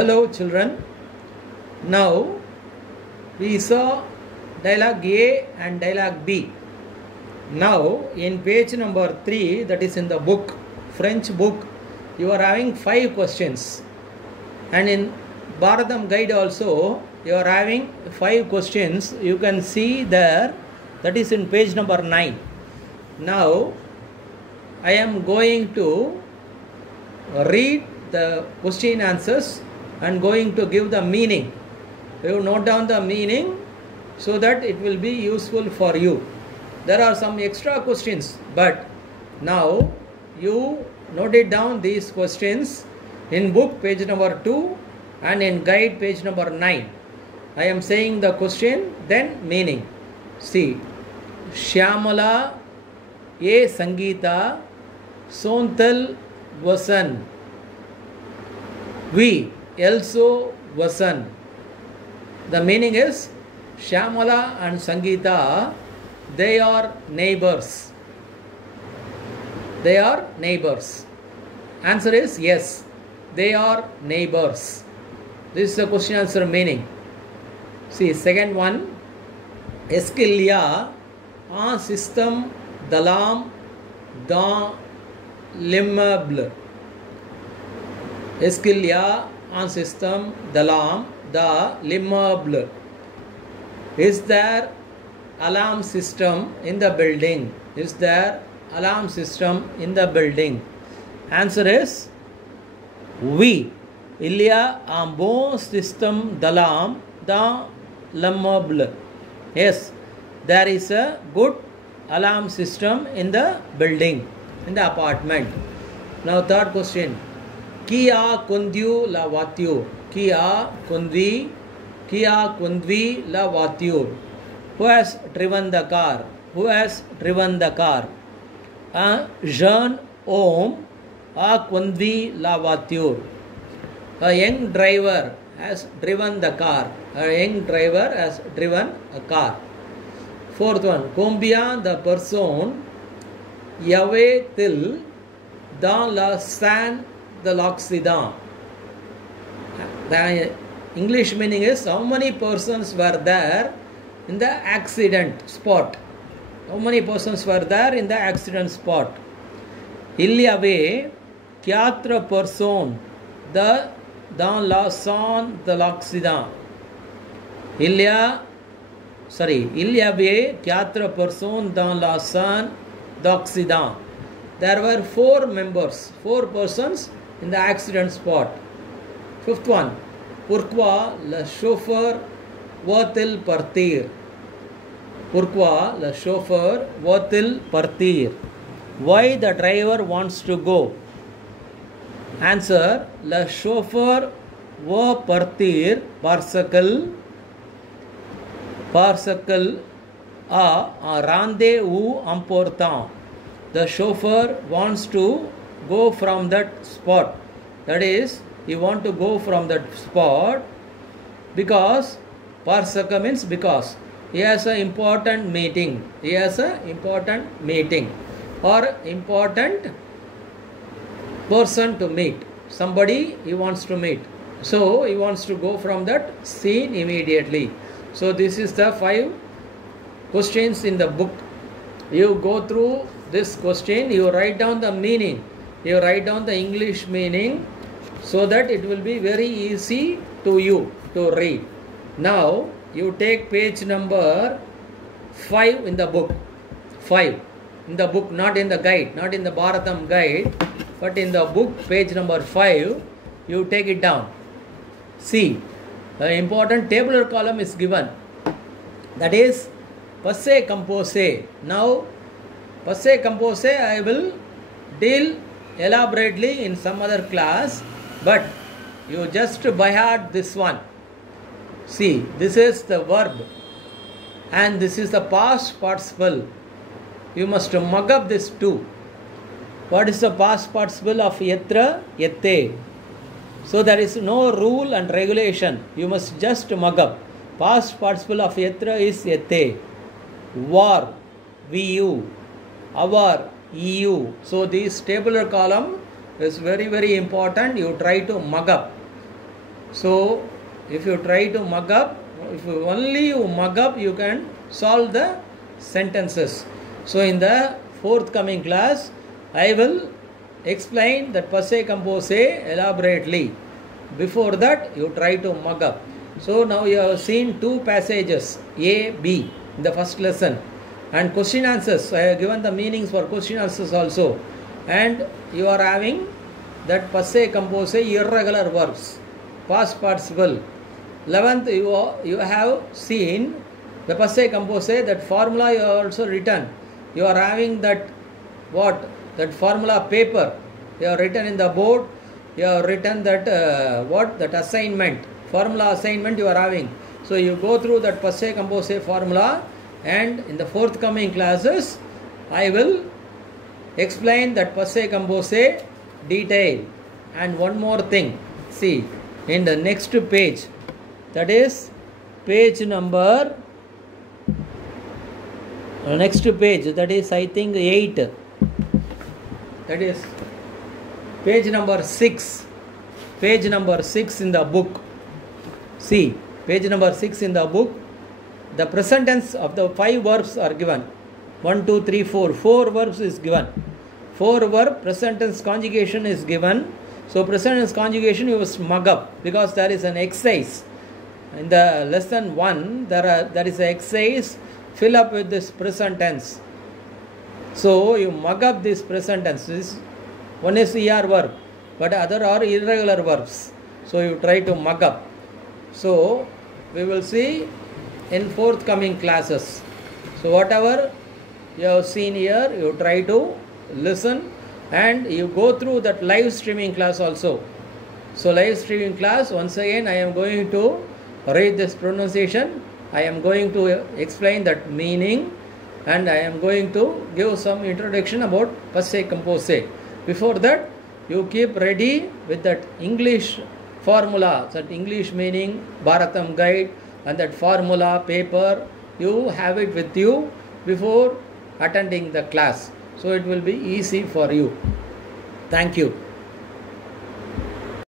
Hello children. Now we saw dialogue A and dialogue B. Now in page number 3, that is in the book, French book, you are having 5 questions. And in Bharatam guide also you are having 5 questions. You can see there, that is in page number 9. Now I am going to read the question answers and going to give the meaning. You note down the meaning so that it will be useful for you. There are some extra questions, but now you note it down, these questions in book page number 2 and in guide page number 9. I am saying the question, then meaning. See, Shyamala, A. Sangeeta, Sontal Vasan, V. Also Vasan. The meaning is Shyamala and Sangeeta, they are neighbors. They are neighbors. Answer is yes, they are neighbors. This is the question answer meaning. See, second one, est-ce qu'il y a un système d'alarme dans l'immeuble? Est-ce qu'il y a un système d'alarme dans l'immeuble? Is there alarm system in the building? Is there alarm system in the building? Answer is oui. Il y a un bon système d'alarme dans l'immeuble. Yes, there is a good alarm system in the building, in the apartment. Now third question. Qui a conduit la voiture? Qui a conduit la voiture? Who has driven the car? Who has driven the car? Un jeune homme a conduit la voiture. A young driver has driven the car. A young driver has driven a car. Fourth one. Combien de personnes y avait-il dans la scène de l'accident? The English meaning is how many persons were there in the accident spot? How many persons were there in the accident spot? Il y avait 4 personnes dans la scène de l'accident. Il y avait 4 personnes dans la scène d'accident. There were 4 members, 4 persons in the accident spot. Fifth one. Pourquoi le chauffeur va-t-il partir? Pourquoi le chauffeur va-t-il partir? Why the driver wants to go? Answer. Le chauffeur va partir parce qu'il a un rendez-vous important. The chauffeur wants to go from that spot. That is, he wants to go from that spot because, parce que means because, he has an important meeting. He has an important meeting or important person to meet. Somebody he wants to meet. So, he wants to go from that scene immediately. So, this is the 5 questions in the book. You go through this question, you write down the meaning. You write down the English meaning so that it will be very easy to you to read. Now, you take page number 5 in the book. 5 in the book, not in the guide, not in the Bharatam guide, but in the book, page number 5, you take it down. See, the important tabular column is given. That is, passé composé. Now, passé composé I will deal elaborately in some other class, but you just by heart this one. See, this is the verb and this is the past participle. You must mug up this too. What is the past participle of yatra? Yatte. So there is no rule and regulation. You must just mug up. Past participle of yatra is yatte. War, VU. Our, EU. So this tabular column is very, very important. You try to mug up. So if you try to mug up, if you only mug up, you can solve the sentences. So in the forthcoming class, I will explain that passé composé elaborately. Before that, you try to mug up. So now you have seen two passages, A, B, in the first lesson. And question answers, I have given the meanings for question answers also. And you are having that passé composé irregular verbs, past participle. 11th, you have seen the passé composé, that formula you have also written. You are having that what? That formula paper. You have written in the board. You have written that that assignment. Formula assignment you are having. So you go through that passé composé formula, and in the forthcoming classes, I will explain that passé composé detail. And one more thing, see, in the next page, that is page number, next page, that is I think 8, that is page number 6, page number 6 in the book. See, page number 6 in the book, the present tense of the 5 verbs are given. 1, 2, 3, 4. 4 verbs is given. 4 verb present tense conjugation is given. So present tense conjugation you must mug up, because there is an exercise. In the lesson 1, there is an exercise, fill up with this present tense. So you mug up this present tense. This one is ER verb, but other are irregular verbs. So you try to mug up. So we will see in forthcoming classes. So whatever you have seen here, you try to listen, and you go through that live streaming class also. So live streaming class, once again I am going to read this pronunciation, I am going to explain that meaning, and I am going to give some introduction about passé composé. Before that, you keep ready with that English formula, that English meaning, Bharatam guide, and that formula paper. You have it with you before attending the class. So it will be easy for you. Thank you.